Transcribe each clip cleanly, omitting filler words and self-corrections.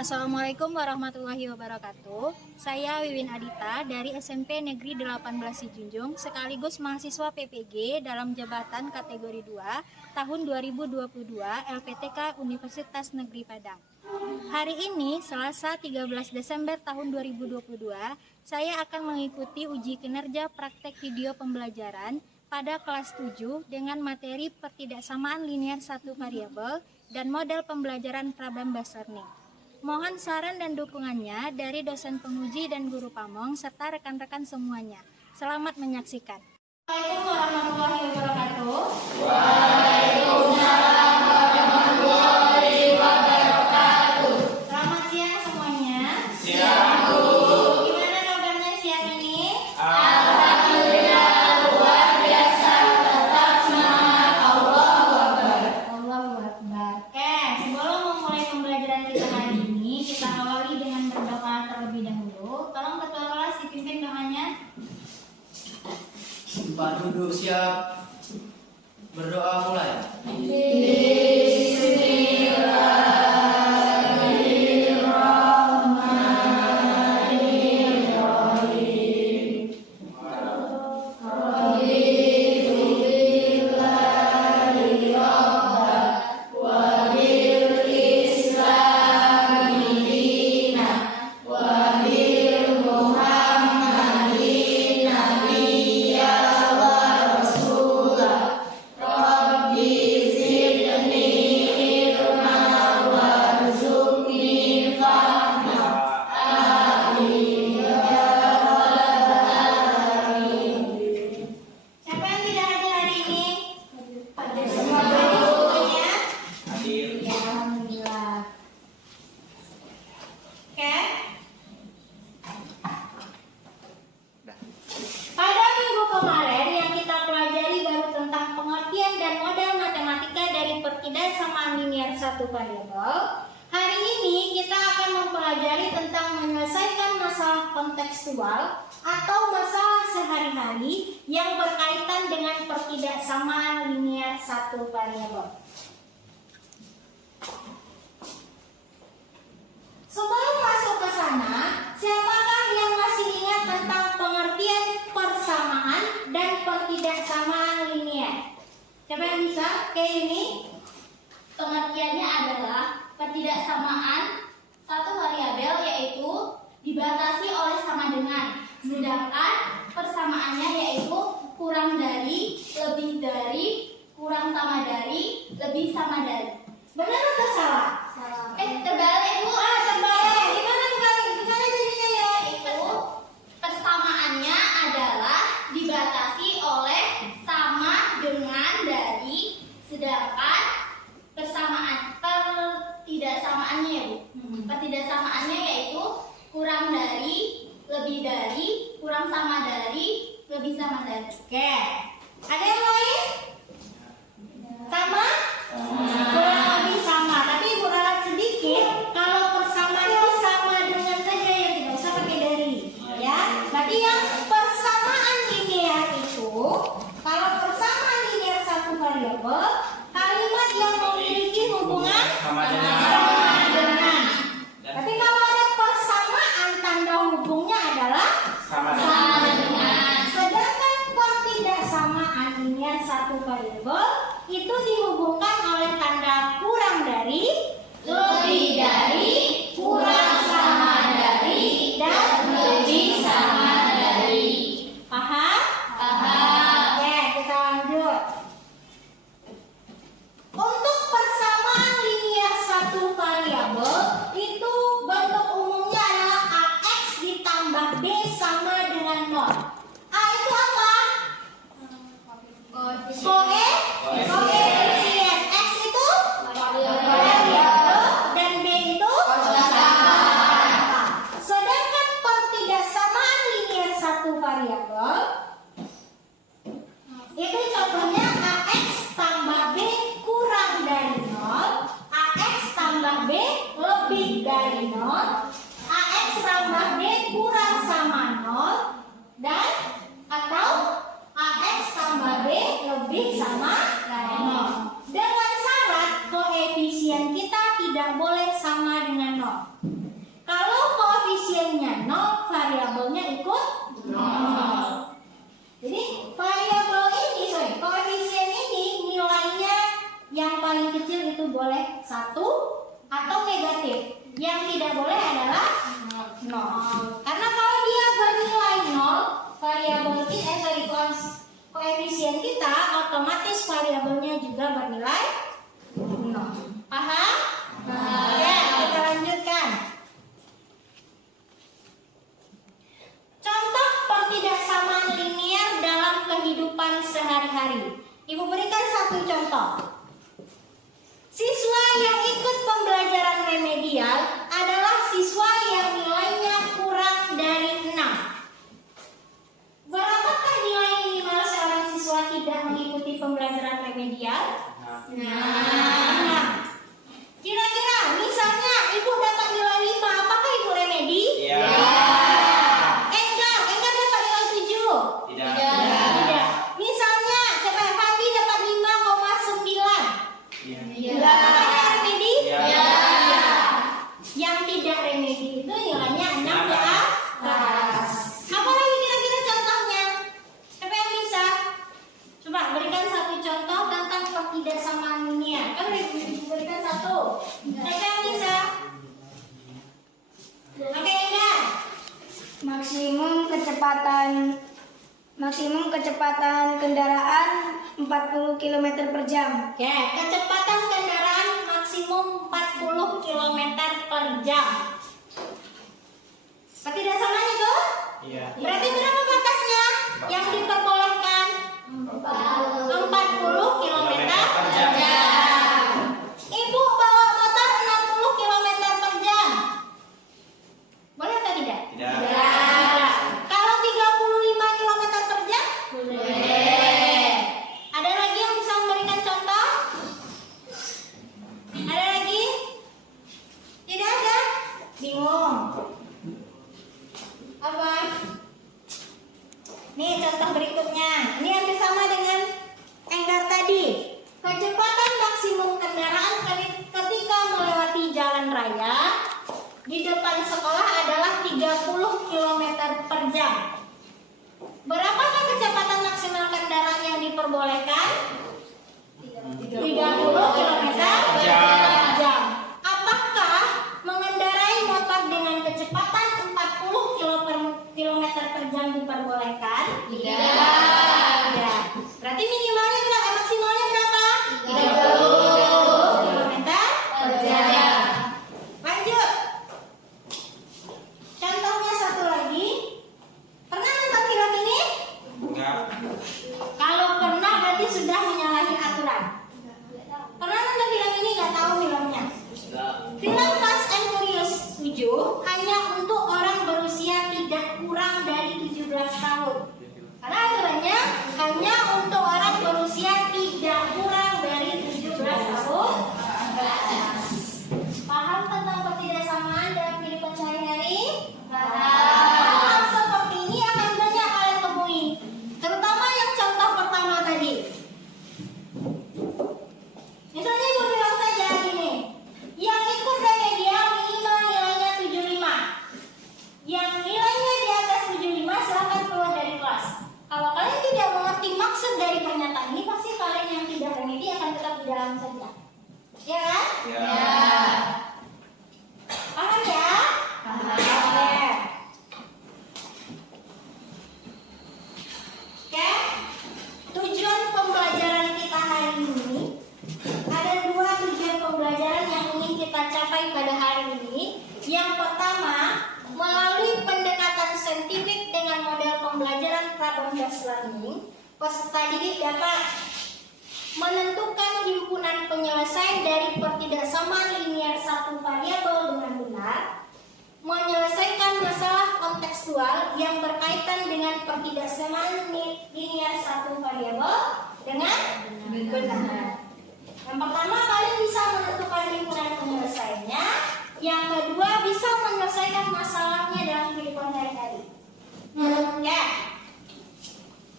Assalamualaikum warahmatullahi wabarakatuh. Saya Wiwin Adita dari SMP Negeri 18 Sijunjung sekaligus mahasiswa PPG dalam jabatan kategori 2 tahun 2022 LPTK Universitas Negeri Padang. Hari ini Selasa 13 Desember tahun 2022, saya akan mengikuti uji kinerja praktek video pembelajaran pada kelas 7 dengan materi pertidaksamaan linear satu variabel dan model pembelajaran problem-based learning. Mohon saran dan dukungannya dari dosen penguji dan guru pamong serta rekan-rekan semuanya. Selamat menyaksikan. Assalamualaikum warahmatullahi wabarakatuh. Waalaikumsalam warahmatullahi wabarakatuh. Selamat siang semuanya. Siang, Bu. Gimana kabarnya siang ini? Alhamdulillah luar biasa. Tetap semangat. Allahu Akbar. Allahu Akbar. Oke, sebelum memulai pembelajaran kita hari ini, kita awali dengan berdoa terlebih dahulu. Tolong ketua kelas dipimpin doanya. Tempat duduk siap. Berdoa mulai. Siapa yang tidak hadir hari ini? Hadir semua. Semuanya? Hadir. Ya, alhamdulillah. Oke. Pada minggu kemarin yang kita pelajari baru tentang pengertian dan model matematika dari pertidaksamaan linear satu variabel. Hari ini kita akan mempelajari tentang menyelesaikan masalah kontekstual atau masalah sehari-hari yang berkaitan dengan pertidaksamaan linear satu variabel. Sebelum masuk ke sana, siapakah yang masih ingat tentang pengertian persamaan dan pertidaksamaan linear? Siapa yang bisa? Kayak ini. Pengertiannya adalah pertidaksamaan satu variabel yaitu dibatasi oleh sama dengan, sedangkan persamaannya yaitu kurang dari, lebih dari, kurang sama dari, lebih sama dari. Benar atau salah? Terbalik Bu. Terbalik. Gimana terbalik? Gimana jadinya ya? Itu persamaannya adalah dibatasi oleh sama dengan dari, sedangkan pertidaksamaannya ya Bu. Pertidaksamaannya yaitu kurang dari, lebih dari, kurang sama dari, lebih sama dari. Oke. Ada yang lain? Sama? Kurang lebih sama. Tapi Ibu ralat sedikit. Kalau persamaan itu sama dengan saja ya, tidak usah pakai dari. Ya. Berarti yang persamaan linear itu, kalau persamaan linear satu variabel, kalimat yang memiliki hubungan Sama dengan. Tapi kalau ada persamaan, tanda hubungnya adalah Sama dengan. sama dengan. Sedangkan pertidaksamaan linear satu variabel itu dihubungkan oleh tanda kurang dari, Lebih dari, kurang sama dari, dan lebih sama dari. Paham? Paham. Oke, kita lanjut. Untuk persamaan linear satu variabel itu bentuk umumnya adalah AX ditambah B sama dengan 0. A itu apa? Koefisien. X itu variabel dan B itu konstanta. Sedangkan pertidaksamaan linear satu variabel itu contohnya AX tambah B kurang dari 0, AX tambah B lebih dari 0, AX tambah B kurang sama 0, dan atau AX tambah B lebih sama dari 0. Dengan syarat koefisien kita tidak boleh sama dengan 0. Kalau koefisiennya 0, variabelnya ikut 0. Jadi variabel ini, koefisien ini nilainya yang paling kecil itu boleh 1 atau negatif. Yang tidak boleh adalah 0. Karena kalau dia bernilai 0, variabel koefisien kita otomatis variabelnya juga bernilai 0. Paham? Ya, kita lanjutkan. Contoh pertidaksamaan linier dalam kehidupan sehari-hari. Ibu berikan satu contoh. Siswa yang ikut pembelajaran remedial adalah siswa yang nilainya kurang dari 6. Berapakah nilai minimal seorang siswa tidak mengikuti pembelajaran remedial? Nah, kira-kira misalnya ibu dapat nilai 5, apakah ibu remedi? Iya. Enggar dapat nilai 7? Tidak. Tidak. Misalnya siapa Fandi dapat 5,9. Iya. Apakah dia remedi? Iya. Yang tidak remedi itu nilainya 6 ke atas. Apa lagi kira-kira contohnya? Siapa yang bisa? Coba berikan satu contoh tentang pertidaksamaan linier. Kan berikan satu. Siapa yang bisa? Oke, Enggar. Maksimum kecepatan kendaraan 40 km per jam. Oke, kecepatan kendaraan maksimum 40 km per jam. Pertidaksamaan itu? Iya. Berarti berapa batasnya yang diperbolehkan? 40 km per jam. Ibu bawa motor 60 km per jam. Boleh atau tidak? Tidak. Tidak. Kalau 35 km per jam? Boleh. Ada lagi yang bisa memberikan contoh? Ada lagi? Tidak ada? Bingung. Apa? Nih contoh berikutnya. Ini hampir sama dengan Enggar tadi. Kecepatan maksimum kendaraan ketika melewati jalan raya di depan sekolah adalah 30 km per jam. Berapakah kecepatan maksimal kendaraan yang diperbolehkan? 30 km per jam. Apakah mengendarai motor dengan kecepatan 40 km per jam diperbolehkan? Tidak. Berarti minimalnya berapa? Maksimalnya berapa? 30 km per jam. Lanjut. Contohnya satu lagi. Pernah nonton film ini? Enggak. Kalau pernah berarti sudah menyalahi aturan. Pernah nonton film ini? Nggak tahu filmnya. Enggak. Film Fast and Furious 7 hanya untuk orang berusia tidak kurang dari 17 tahun. Karena aturannya hanya untuk orang berusia tidak kurang dari 17 tahun. Paham tentang pertidaksamaan dalam kehidupan sehari-hari? Hal seperti ini akan banyak kalian temui, terutama yang contoh pertama tadi. Misalnya ibu bilang saja gini, yang ikut remedial minimal nilainya 75. Yang nilainya di atas 75 silahkan keluar dari kelas. Kalau kalian tidak mengerti maksud dari pernyataan ini, pasti kalian yang tidak remedi akan tetap di dalam saja. Ya kan? Ya. Paham ya? Oke. Oke. Tujuan pembelajaran kita hari ini, ada 2 tujuan pembelajaran yang ingin kita capai pada hari ini. Yang pertama, melalui pendekatan saintifik dengan model pembelajaran problem-based learning, peserta didik dapat menentukan himpunan penyelesaian dari pertidaksamaan linier satu variabel dengan benar, menyelesaikan masalah kontekstual yang berkaitan dengan pertidaksamaan linier satu variabel dengan benar. Yang pertama, kalian bisa menentukan himpunan penyelesaiannya. Yang kedua, bisa menyelesaikan masalahnya dalam kehidupan sehari-hari. Ya.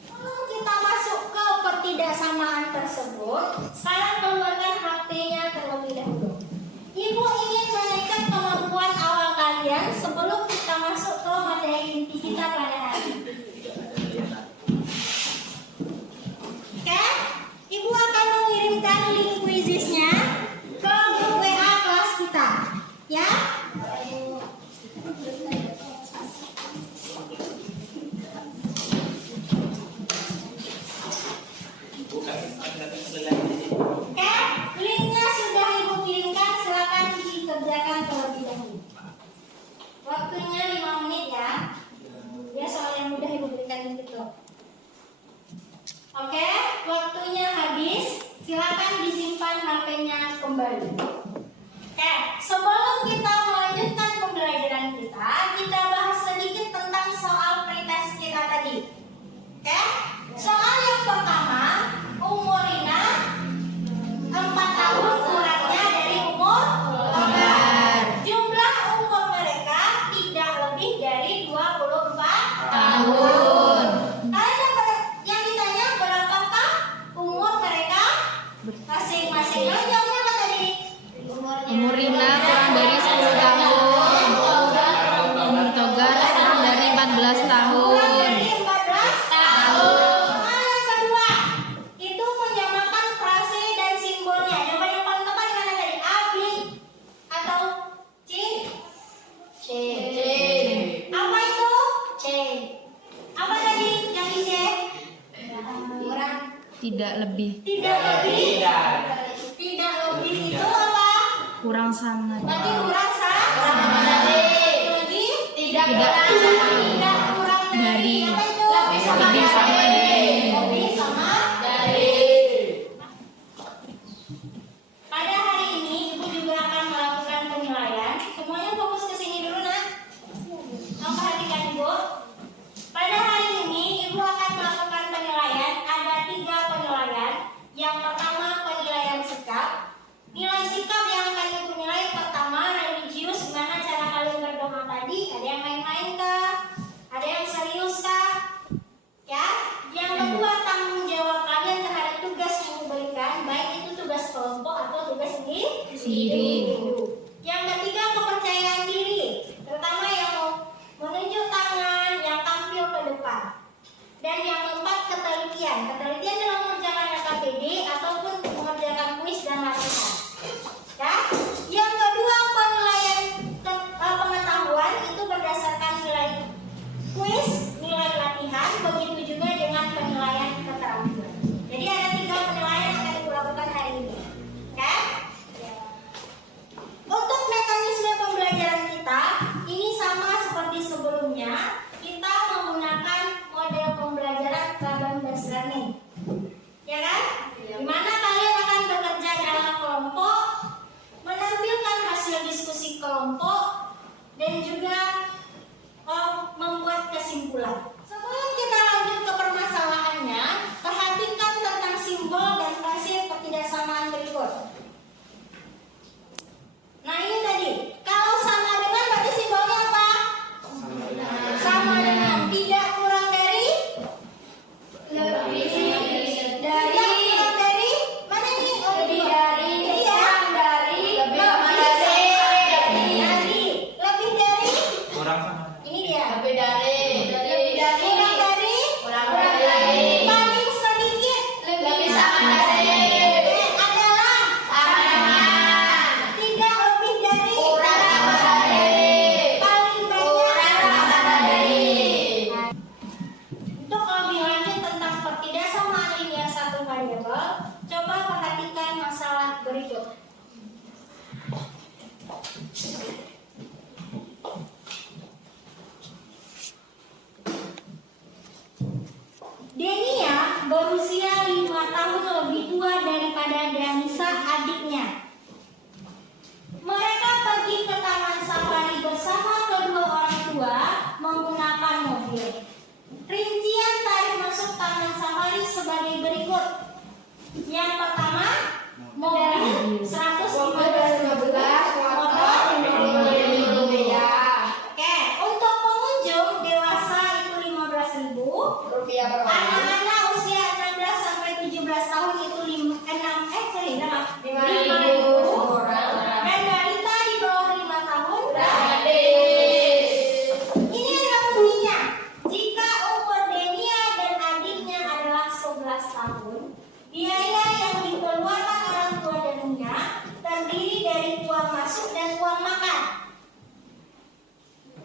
Sebelum kita masuk ke pertidaksamaan tersebut, sekarang keluarkan HP-nya terlebih dahulu. Ibu ingin menaikkan kemampuan inti kita pada hari ini. Oke, Ibu akan mengirimkan link quizisnya ke grup WA kelas kita, ya. Oke, linknya sudah Ibu kirimkan, silakan dikerjakan terlebih dahulu. Waktunya 5 menit ya. Ya, soal yang mudah Ibu berikan link itu. Oke, waktunya habis. Silakan disimpan HP-nya kembali. Oke, sebelum kita melanjutkan pembelajaran kita bahas sedikit tentang soal pretest kita tadi. Oke, soal yang pertama, umur Rina 4 tahun kurangnya dari umur Ogar. Jumlah umur mereka tidak lebih dari 24 tahun. Yang ditanya berapakah umur mereka masing-masing? Jawabnya apa tadi? Umur Rina kurang dari 10 tahun. Umur Togar kurang dari 14 tahun. Kurang dari 14 tahun. Soal yang kedua, itu menyamakan frase dan simbolnya. Jawaban yang paling tepat mana tadi? A, B, atau C? C. Apa itu? C. Apa tadi yang di C? Kurang. Tidak lebih. Tidak lebih. Tidak lebih itu apa? Kurang sangat. Berarti kurang sama dari. Tidak kurang dari. Apa itu? Lebih sama dari. Lebih sama dari. Pada hari ini Ibu juga akan melakukan penilaian. Semuanya fokus ke sini dulu, Nak. Tolong perhatikan Ibu. Pada hari ini Ibu akan melakukan penilaian. Ada 3 penilaian. Yang pertama penilaian sikap. Nilai sikap yang akan Ibu nilai pertama religius. Gimana cara kalian berdoa tadi? Ada yang main-main kah? Ada yang serius kah? Ya. Yang kedua tanggung jawab kalian terhadap tugas yang diberikan, baik itu tugas kelompok atau tugas Sendiri. Yang ketiga kepercayaan diri, terutama yang menunjuk tangan, yang tampil ke depan. Dan yang keempat ketelitian dalam mengerjakan KPD ataupun mengerjakan kuis dan latihan. Ya. Yang kedua penilaian pengetahuan itu berdasarkan nilai kuis, nilai latihan, begitu juga dengan penilaian keterampilan. Jadi ada 3 penilaian yang akan dilakukan hari ini. Oke? Untuk mekanisme pembelajaran kita ini sama seperti sebelumnya. Kita menggunakan model pembelajaran random-based learning. Ya kan? Dimana kalian akan bekerja dalam kelompok, menampilkan hasil diskusi kelompok, dan juga membuat kesimpulan. Sebelum kita lanjut ke permasalahannya, perhatikan tentang simbol dan frase ketidaksamaan berikut. Nah ini tadi, kalau sama dengan berarti simbolnya apa? Sama dengan, tidak kurang dari? Tidak kurang dari? Mana ini? Lebih dari, kurang dari, lebih dari? Kurang sama. Ini dia. Lebih dari. Kurang dari. Paling sedikit. Lebih sama dari. Adalah. Tidak lebih dari. Paling banyak. Untuk lebih lanjut tentang ketidaksamaan linear satu variabel, coba perhatikan masalah berikut. Denia berusia 5 tahun lebih tua daripada Danisa adiknya. Mereka pergi ke taman safari bersama kedua orang tua menggunakan mobil. Rincian tarif masuk taman safari sebagai berikut. Yang pertama, mobil 115.000, motor 50.000 rupiah. Oke, untuk pengunjung dewasa itu 15.000 Rupiah per orang. Anak-anak usia 16 sampai 17 tahun itu 5.000. Dan balita di bawah 5 tahun Gratis. ini adalah buktinya.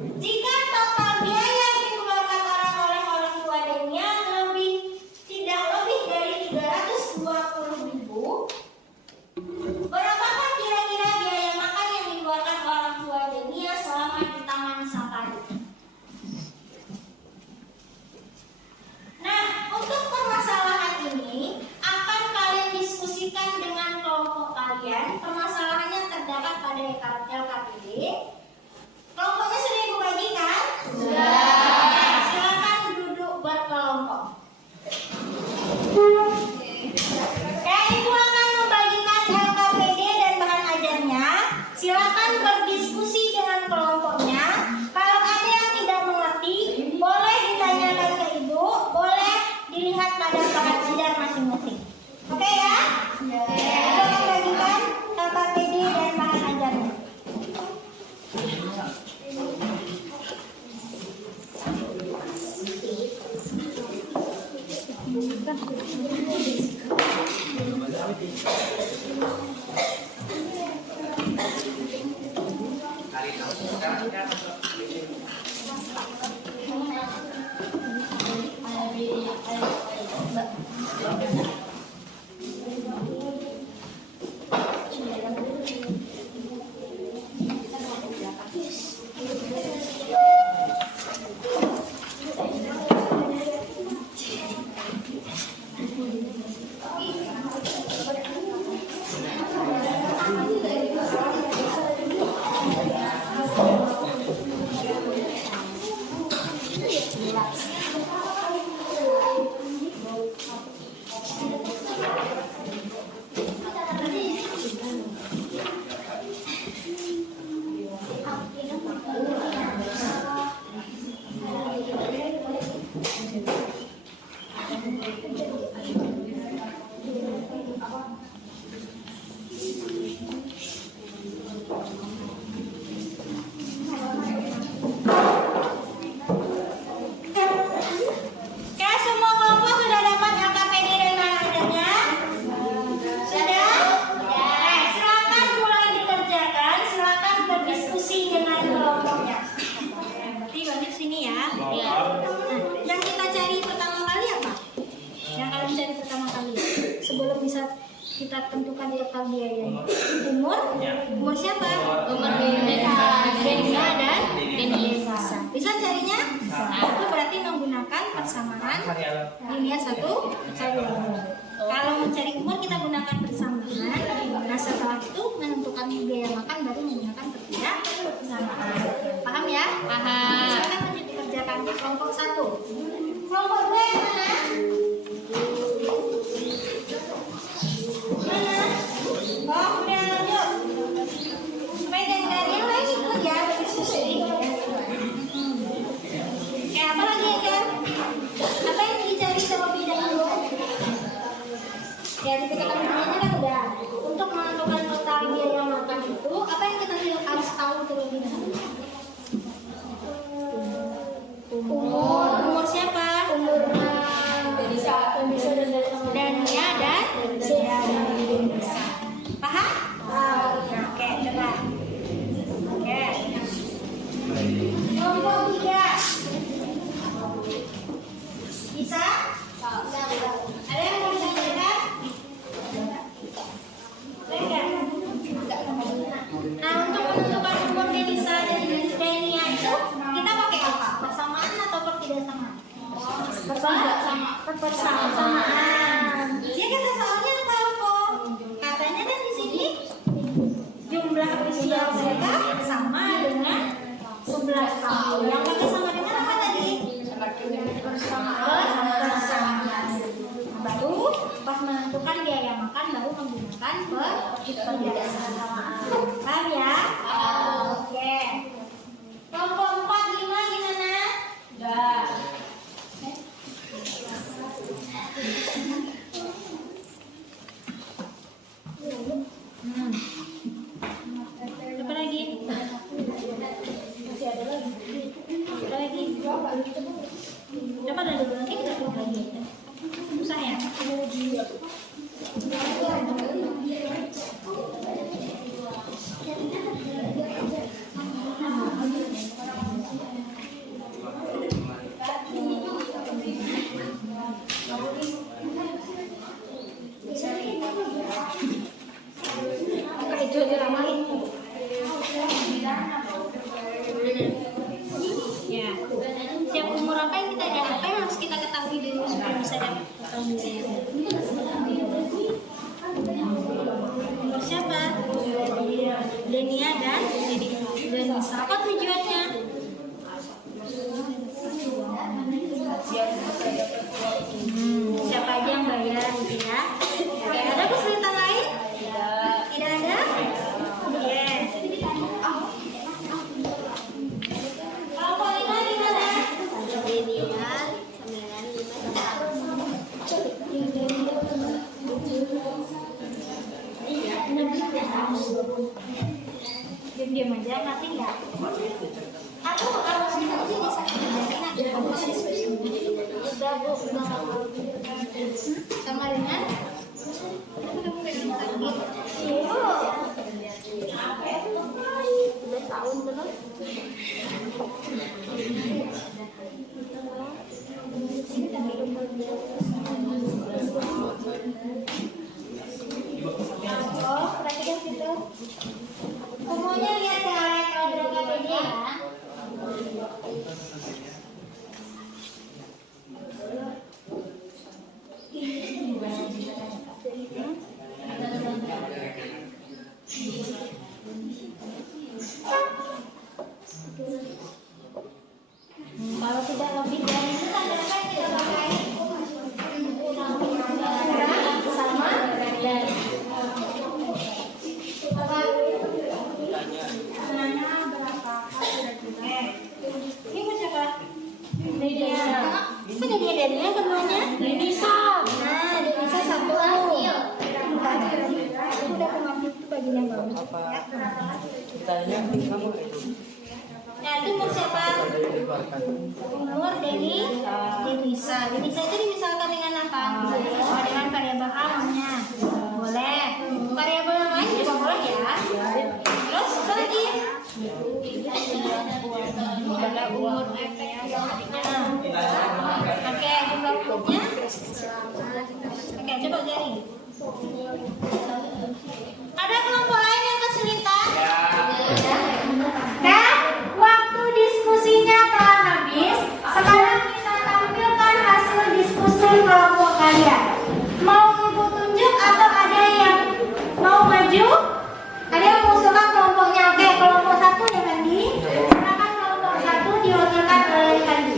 Jika total biaya yang dikeluarkan oleh orang tua Denia tidak lebih dari 320.000, berapakah kira-kira biaya makan yang dikeluarkan orang tua Denia selama di Taman Safari? Nah, untuk permasalahan ini akan kalian diskusikan dengan kelompok kalian. Permasalahannya terdapat pada LKPD. Kelompoknya sudah ibu bagikan? Sudah. Silakan duduk berkelompok. Ibu akan membagikan LKPD dan bahan ajarnya. Silakan berdiskusi dengan kelompoknya. Kalau ada yang tidak mengerti, boleh ditanyakan ke ibu, boleh dilihat pada bahan ajar masing-masing. Oke ya? Ibu akan bagikan LKPD dan bahan ajarnya. Kita tentukan total biayanya. Umur siapa? Umur Denia dan Denisa. Bisa carinya? Itu berarti menggunakan persamaan linear 1 kali 2. Kalau mencari umur kita gunakan persamaan. Nah setelah itu menentukan biaya makan baru menggunakan persamaan. Paham ya? Paham. Silakan lanjut dikerjakan di kelompok 1. Kelompok 2 yang mana? Oh, udah lanjut. Supaya dari yang lain ikut ya, berdiskusi. Apa lagi ya, kan? Apa yang dicari terlebih dahulu? Ya, kita biayanya kan udah. Untuk menentukan total biaya makan itu, apa yang kita harus tahu terlebih dahulu? Umur siapa? Umur Dania dan Denisa. Paham? Oke, coba. Oke. Kelompok 3. Bisa? Ada yang mau ditanyakan? Enggak. Nah, untuk menentukan umur Denisa dan Denia itu kita pakai apa? Persamaan atau pertidaksamaan? Persamaan. Dia kata soalnya apa kok? Katanya kan di sini jumlah usia mereka sama dengan 11 tahun. Yang pakai sama dengan apa tadi? Persamaan. Baru pas menentukan biaya makan baru menggunakan persamaan. Paham ya? Oke. Kelompok 4, 5 gimana? Udah. Apa lagi? Masih ada lagi. Apa lagi? Dapat ada dulu nanti kita buat lagi. Susah ya? Ya. Siap umur apa yang harus kita ketahui dulu sebelum bisa dapat potong. Umur siapa? Denia dan Denisa. Apa tujuannya? Siapa aja yang bayar gitu ya? Oke, ada kesulitan lain? Tidak ada? Oke. Kalau Polina gimana? Denia diam-diam aja, nanti nggak? Atau kalau kita sih bisa sama dengan tahun belum? Oh, perhatikan situ. Semuanya lihat ya, kalau dari KPD ya. Kalau tidak lebih dari itu tanda apa yang kita pakai? Sama dan ini mau siapa? Denia. Kok jadi Denia keduanya? Denisa. Nah, Denisa satu. Aku udah kemarin itu bajunya bagus. Nah, itu mau siapa? Umur Denisa. Denisa itu dimisalkan dengan apa? Oh, dengan variabel A namanya. Boleh. Variabel yang lain juga boleh ya. Terus apa lagi? Ada umur F ya. Oke, jumlah umurnya. Oke, coba cari. Ada kelompok lain yang kesulitan? Nah, waktu diskusinya telah habis. Sekarang kita tampilkan hasil diskusi kelompok kalian. Mau ibu tunjuk atau ada yang mau maju? Ada yang mengusulkan kelompoknya? Oke, kelompok satu ya Kandi. Silakan kelompok satu diwakilkan oleh Kandi.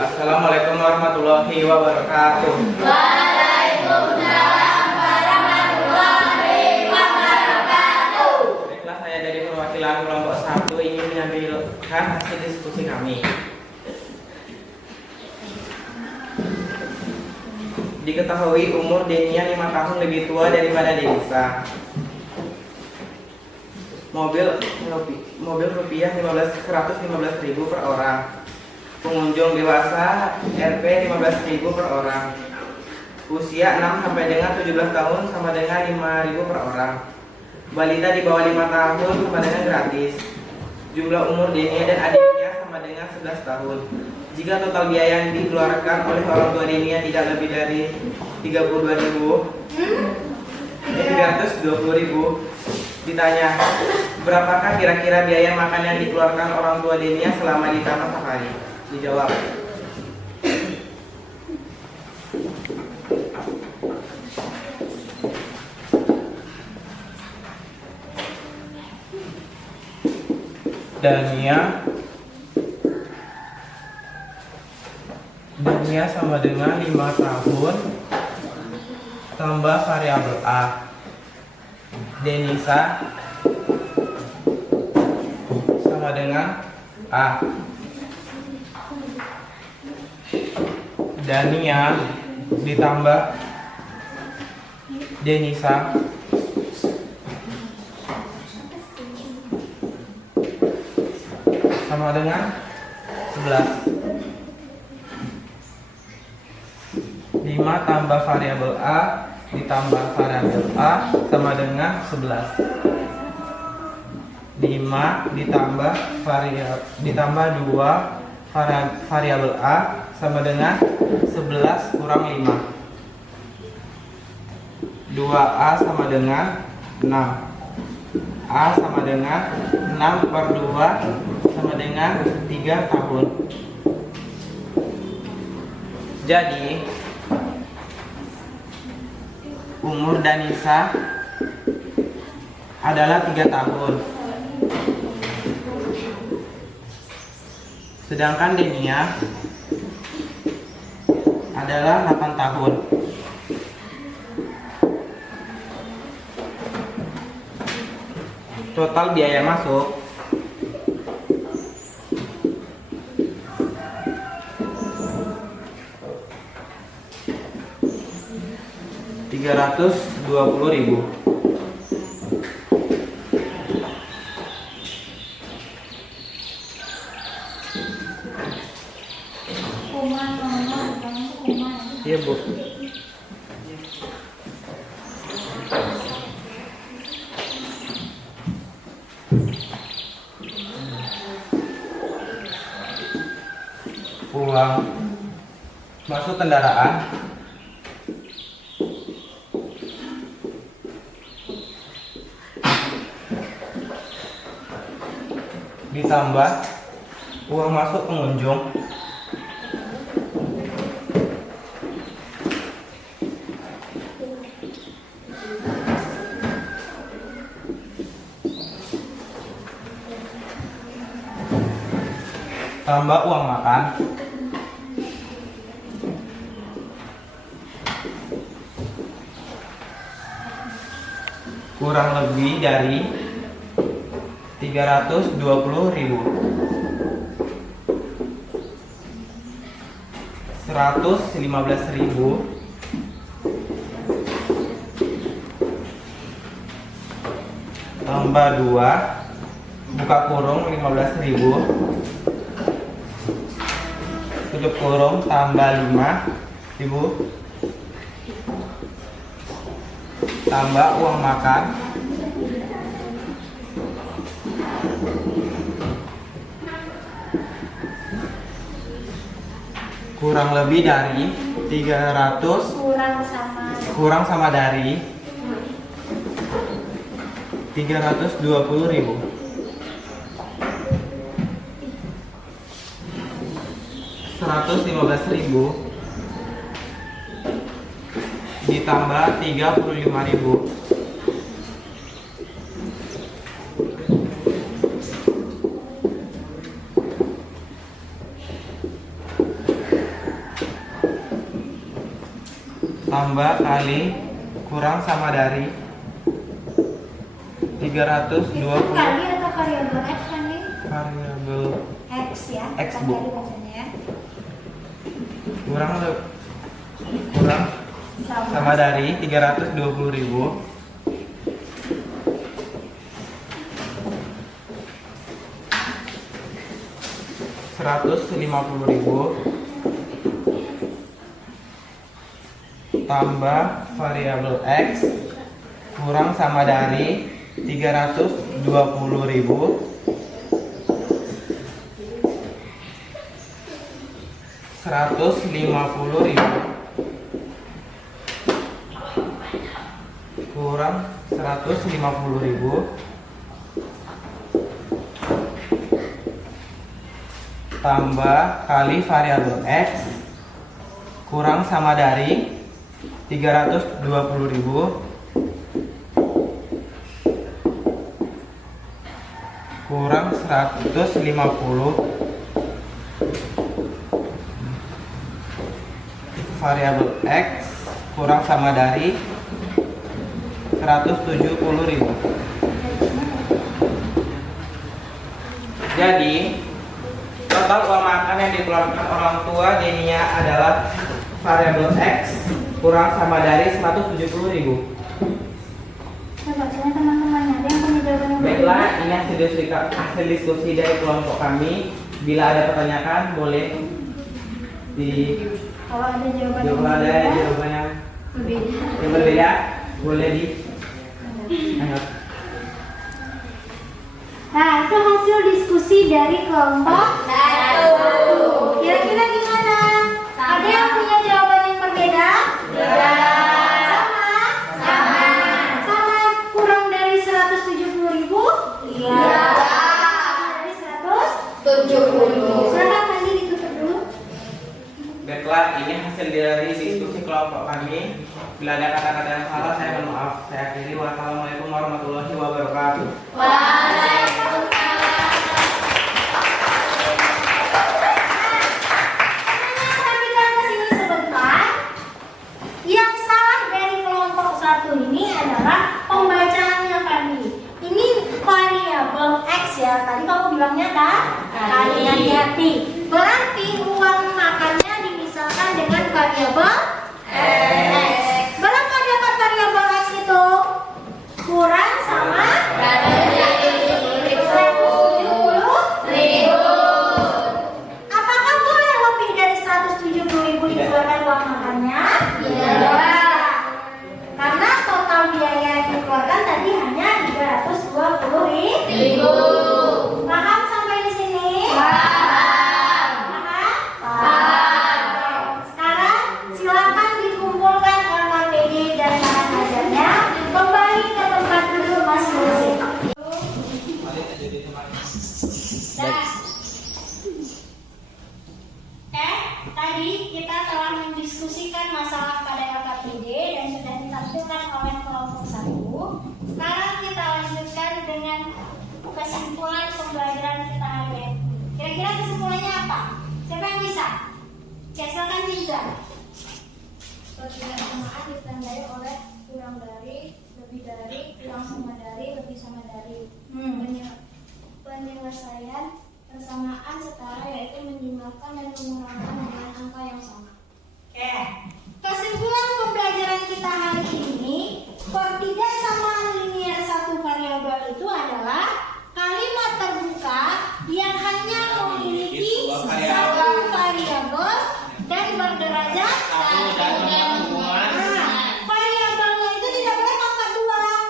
Assalamualaikum warahmatullahi wabarakatuh. Waalaikumsalam warahmatullahi wabarakatuh. Baiklah, saya dari perwakilan kelompok 1 ingin menyampaikan hasil diskusi kami. Diketahui umur Denia 5 tahun lebih tua daripada Denisa. Mobil rupiah 115.000 per orang. Pengunjung dewasa Rp 15.000 per orang. Usia 6 sampai dengan 17 tahun sama dengan 5.000 per orang. Balita di bawah 5 tahun sama dengan gratis. Jumlah umur Denia dan adiknya sama dengan 11 tahun. Jika total biaya yang dikeluarkan oleh orang tua Denia tidak lebih dari 320.000, ditanya, berapakah kira-kira biaya makan yang dikeluarkan orang tua Denia selama di Taman Safari? Dijawab. Denia sama dengan 5 tahun tambah variabel A. Denisa sama dengan A. Dania ditambah Denisa sama dengan 11. 5 tambah variabel A ditambah variabel A sama dengan 11. 5 ditambah 2 variabel A sama dengan 11 kurang 5. 2A sama dengan 6. A sama dengan 6 per 2 sama dengan 3 tahun. Jadi umur Danisa adalah 3 tahun. Sedangkan Denia adalah 8 tahun. Total biaya masuk Rp320.000. Iya, Bu. Uang masuk kendaraan ditambah uang masuk pengunjung tambah uang makan kurang lebih dari Rp320.000. 115.000 tambah 2 buka kurung 15.000 tutup kurung tambah 5.000 tambah uang makan kurang lebih dari 300 kurang sama dari 320.000. 115.000 ditambah 35.000 tambah kali kurang sama dari 320 kali atau variabel X kan nih? variabel X ya. X, kan Bu. tadi bacanya ya. kurang sama dari 320.000 150.000 tambah variabel X kurang sama dari 320.000 150.000 kurang 150.000 tambah kali variabel X kurang sama dari 320.000 kurang 150 variabel X kurang sama dari 170.000. Jadi total uang makan yang dikeluarkan orang tua Denia adalah variabel X kurang sama dari 170.000. Bacanya teman-temannya ada yang punya jawaban yang Baiklah, ini hasil diskusi dari kelompok kami. Bila ada pertanyaan boleh kalau ada jawaban Kalau ada jawaban yang berbeda boleh dianggap. Nah, itu hasil diskusi dari kelompok 1. Kira-kira gimana? Ada yang punya jawaban yang berbeda? Sama? Sama. Bila ada kata-kata yang salah, saya mohon maaf. Saya akhiri. Wassalamualaikum warahmatullahi wabarakatuh. Yang salah dari kelompok 1 ini adalah pembacaannya Fadli. Ini variabel X ya. Tadi kamu bilangnya kan? Kali hati-hati. Berarti uang makannya dimisalkan dengan variabel X. Berapa dapat variabel X itu? Kurang sama 170.000. Apakah boleh lebih dari 170.000 dikeluarkan uang makannya? Karena total biaya yang dikeluarkan tadi hanya 320.000. Paham sampai di sini? Paham. Sekarang silakan dikumpulkan oleh PD dan para pengajarnya kembali ke tempat duduk masing-masing. Tadi kita telah mendiskusikan masalah pada LKPD dan sudah ditampilkan oleh kelompok 1. Sekarang kita lanjutkan dengan kesimpulan pembelajaran kita hari ini. Kira-kira kesimpulannya apa? Siapa yang bisa? Silakan Cinta. Ketidaksamaan ditandai oleh kurang dari, lebih dari, kurang sama dari, lebih sama dari. Penyelesaian persamaan setara yaitu menjumlahkan dan mengurangkan dengan angka yang sama. Oke. Kesimpulan pembelajaran kita hari ini, ketidaksamaan linear satu variabel itu adalah kalimat terbuka yang hanya memiliki satu variabel dan berderajat satu. Variabelnya itu tidak boleh pangkat 2,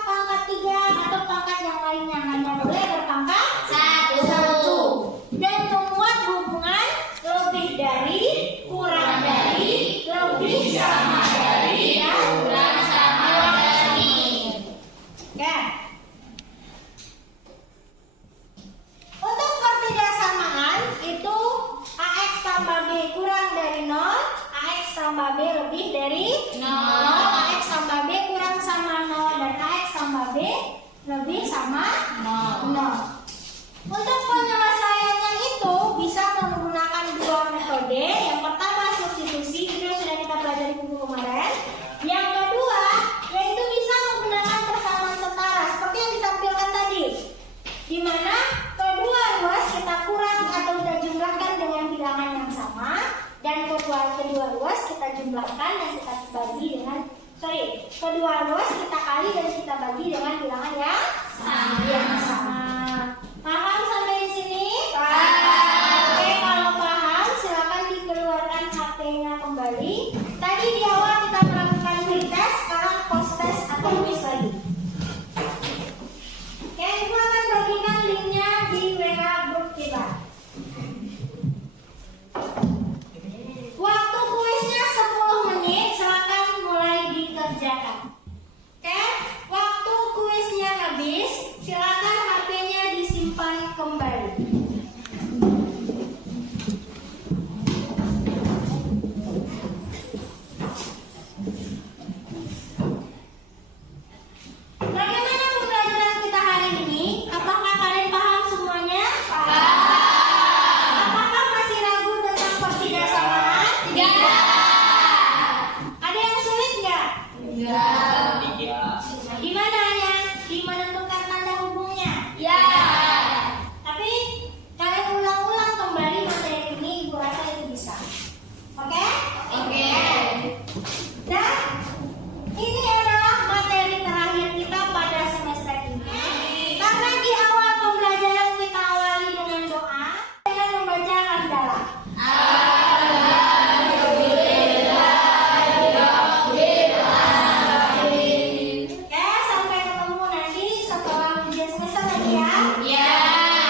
pangkat 3 atau pangkat yang lainnya, hanya boleh berpangkat 1 dan memuat hubungan lebih dari, kurang dari, lebih sama dari, dan kurang sama dari. Oke. Untuk ketidaksamaan itu AX tambah B kurang dari 0, AX tambah B lebih dari 0, AX tambah B kurang sama 0, dan AX tambah B lebih sama 0. Untuk penyelesaiannya itu bisa menggunakan dua metode. Yang pertama substitusi, itu sudah kita pelajari minggu kemarin. Yang kedua yaitu bisa menggunakan persamaan setara seperti yang ditampilkan tadi, di mana kedua ruas kita kurang atau kita jumlahkan dengan bilangan yang sama, dan kedua ruas kita jumlahkan dan kita bagi dengan kedua ruas kita kali dan kita bagi dengan bilangan yang sama. Paham sampai di sini? Paham. Oke, kalau paham silakan dikeluarkan HP-nya kembali. Tadi di awal kita melakukan pretest, sekarang post test atau quiz lagi. Oke, Ibu akan bagikan linknya di WA grup kita. Waktu kuisnya 10 menit, silakan mulai dikerjakan. Oke, waktu kuisnya habis, silakan HP-nya disimpan kembali. Bagaimana pembelajaran kita hari ini? Apakah kalian paham semuanya? Paham. Apakah masih ragu tentang ketidaksamaan? Tidak. Ada yang sulit nggak? Tidak. Gimana ya? Di menentukan tanda hubungnya? Ya. Tapi kalian ulang-ulang kembali materi ini, Ibu rasa itu bisa. Oke? Oke. Dan ini adalah materi terakhir kita pada semester ini. Karena di awal pembelajaran kita awali dengan doa dengan membaca hamdalah. Oke, sampai ketemu nanti setelah ujian semester lagi ya. Iya.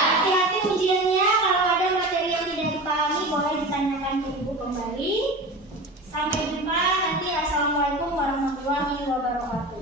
Hati-hati ujiannya, kalau ada materi yang tidak dipahami boleh ditanyakan ke Ibu kembali. Sampai jumpa nanti. Assalamualaikum warahmatullahi wabarakatuh.